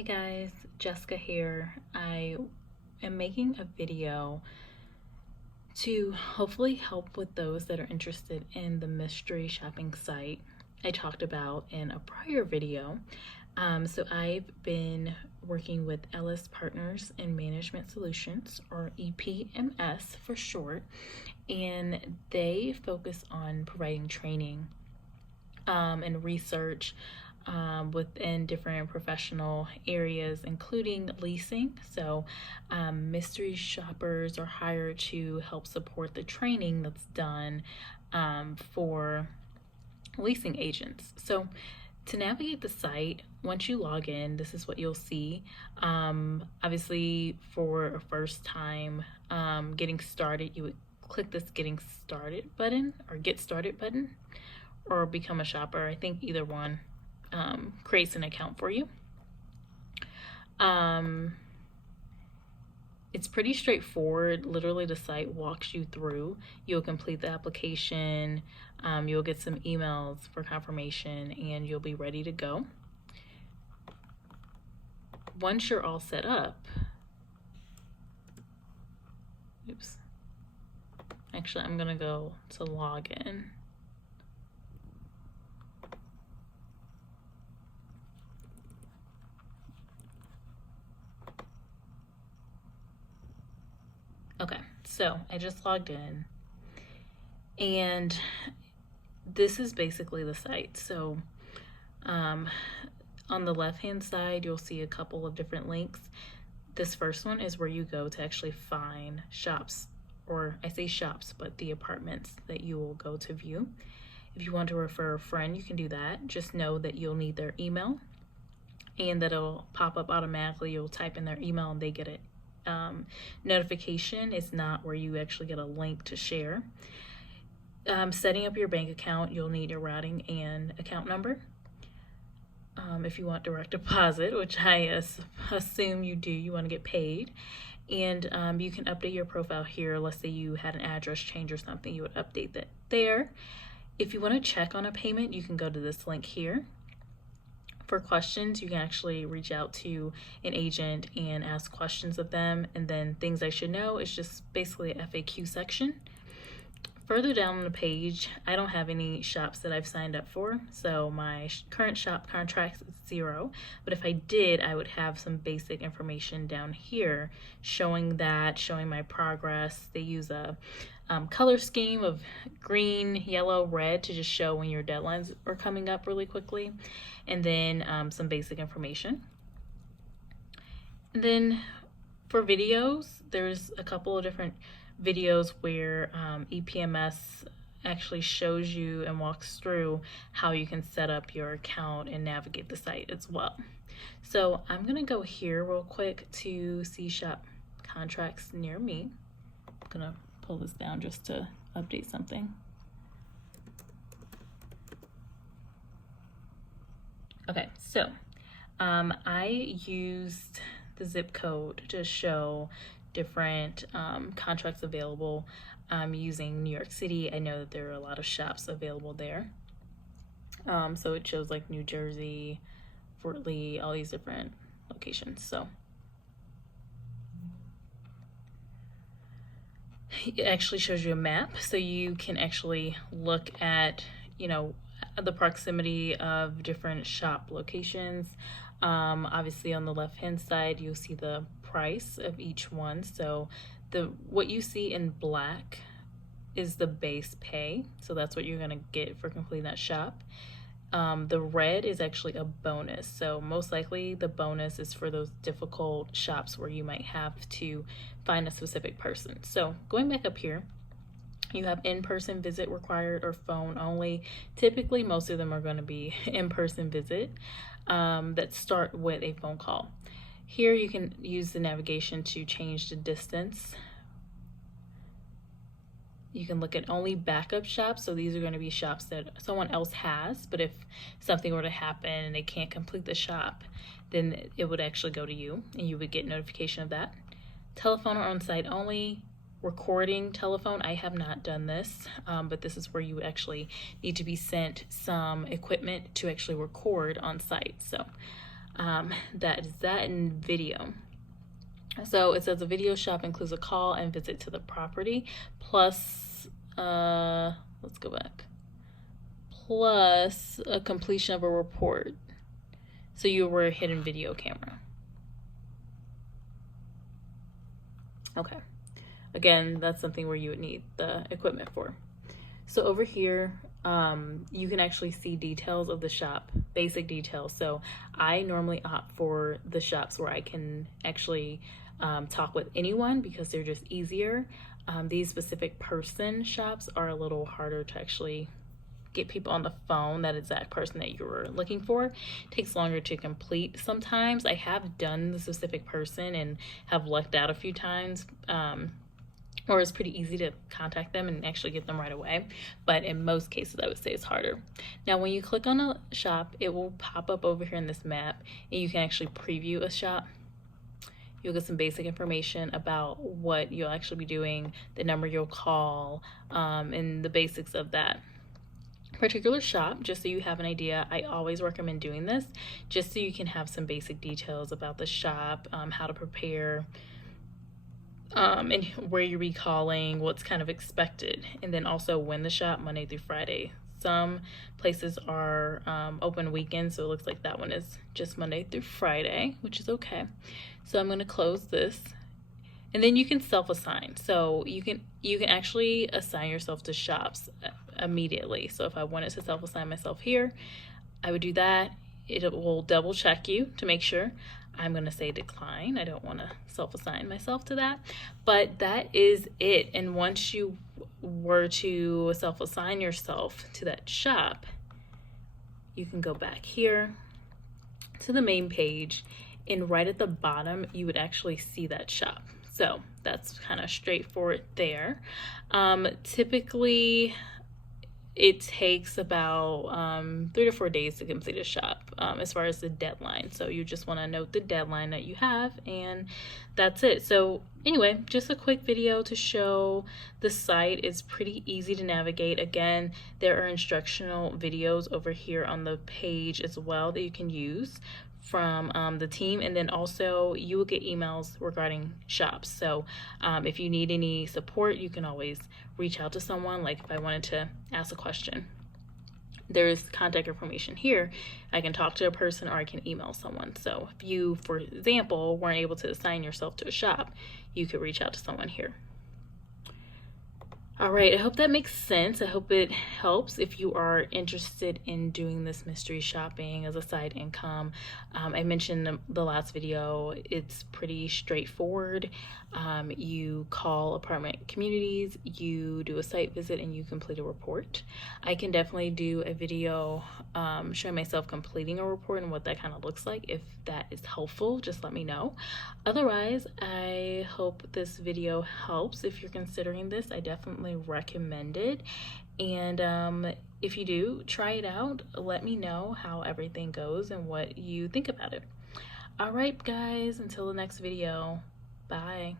Hey guys, Jessica here. I am making a video to hopefully help with those that are interested in the mystery shopping site I talked about in a prior video. So I've been working with Ellis Partners in Management Solutions, or EPMS for short, and they focus on providing training and research within different professional areas, including leasing. So mystery shoppers are hired to help support the training that's done for leasing agents. So to navigate the site, once you log in, this is what you'll see. Obviously, for a first time getting started, you would click this getting started button or get started button, or become a shopper. I think either one creates an account for you. It's pretty straightforward. Literally, the site walks you through. You'll complete the application, you'll get some emails for confirmation, and you'll be ready to go. Once you're all set up, actually I'm gonna go to login. Okay, so I just logged in, and this is basically the site. So on the left hand side, you'll see a couple of different links. This first one is where you go to actually find shops, or I say shops, but the apartments that you will go to view. If you want to refer a friend, you can do that. Just know that you'll need their email, and that it'll pop up automatically. You'll type in their email and they get it. Notification is not where you actually get a link to share. Setting up your bank account, you'll need your routing and account number. If you want direct deposit, which I assume you do, you want to get paid. And you can update your profile here. Let's say you had an address change or something, you would update that there. If you want to check on a payment, you can go to this link here. For questions, you can actually reach out to an agent and ask questions of them. And then things I should know is just basically a FAQ section. Further down on the page, I don't have any shops that I've signed up for, so my current shop contracts is 0. But if I did, I would have some basic information down here showing my progress. They use a color scheme of green, yellow, red to just show when your deadlines are coming up really quickly, and then some basic information. And then for videos, there's a couple of different videos where EPMS actually shows you and walks through how you can set up your account and navigate the site as well. So I'm gonna go here real quick to see shop contracts near me. I'm gonna pull this down just to update something. Okay, so I used the zip code to show different contracts available using New York City. I know that there are a lot of shops available there. So it shows like New Jersey, Fort Lee, all these different locations. So it actually shows you a map, so you can actually look at, the proximity of different shop locations. Obviously on the left hand side, you'll see the price of each one. So what you see in black is the base pay, so that's what you're going to get for completing that shop. The red is actually a bonus, so most likely the bonus is for those difficult shops where you might have to find a specific person. So going back up here, you have in-person visit required or phone only. Typically most of them are going to be in-person visit that start with a phone call. Here you can use the navigation to change the distance. You can look at only backup shops, so these are going to be shops that someone else has, but if something were to happen and they can't complete the shop, then it would actually go to you and you would get notification of that. Telephone or on-site only. Recording telephone, I have not done this, but this is where you actually need to be sent some equipment to actually record on site. So That is that in video. So it says the video shop includes a call and visit to the property plus, let's go back, plus a completion of a report. So you were a hidden video camera. Okay. Again, that's something where you would need the equipment for. So over here, you can actually see details of the shop, basic details. So I normally opt for the shops where I can actually talk with anyone because they're just easier. These specific person shops are a little harder to actually get people on the phone, that exact person that you were looking for. It takes longer to complete sometimes. I have done the specific person and have lucked out a few times. Or it's pretty easy to contact them and actually get them right away. But in most cases, I would say it's harder. Now, when you click on a shop, it will pop up over here in this map, and you can actually preview a shop. You'll get some basic information about what you'll actually be doing, the number you'll call, and the basics of that particular shop. Just so you have an idea, I always recommend doing this, just so you can have some basic details about the shop, how to prepare, and where you'll be calling, what's kind of expected, and then also when the shop, Monday through Friday. Some places are open weekends, so it looks like that one is just Monday through Friday, which is okay. So I'm going to close this, and then you can self-assign. So you can actually assign yourself to shops immediately. So if I wanted to self-assign myself here, I would do that. It will double check you to make sure. I'm going to say decline. I don't want to self-assign myself to that, but that is it. And once you were to self-assign yourself to that shop, you can go back here to the main page, and right at the bottom, you would actually see that shop. So that's kind of straightforward there. Typically, it takes about 3 to 4 days to complete a shop as far as the deadline. So you just want to note the deadline that you have, and that's it. So anyway, just a quick video to show the site. It's pretty easy to navigate. Again, there are instructional videos over here on the page as well that you can use from the team, and then also you will get emails regarding shops. So if you need any support, you can always reach out to someone. Like if I wanted to ask a question, there's contact information here. I can talk to a person or I can email someone. So if you, for example, weren't able to assign yourself to a shop, you could reach out to someone here. All right, I hope that makes sense. I hope it helps if you are interested in doing this mystery shopping as a side income. I mentioned in the last video, it's pretty straightforward. You call apartment communities, you do a site visit, and you complete a report. I can definitely do a video showing myself completing a report and what that kind of looks like. If that is helpful, just let me know. Otherwise, I hope this video helps. If you're considering this, I definitely recommend it. And if you do, try it out. Let me know how everything goes and what you think about it. All right, guys, until the next video. Bye.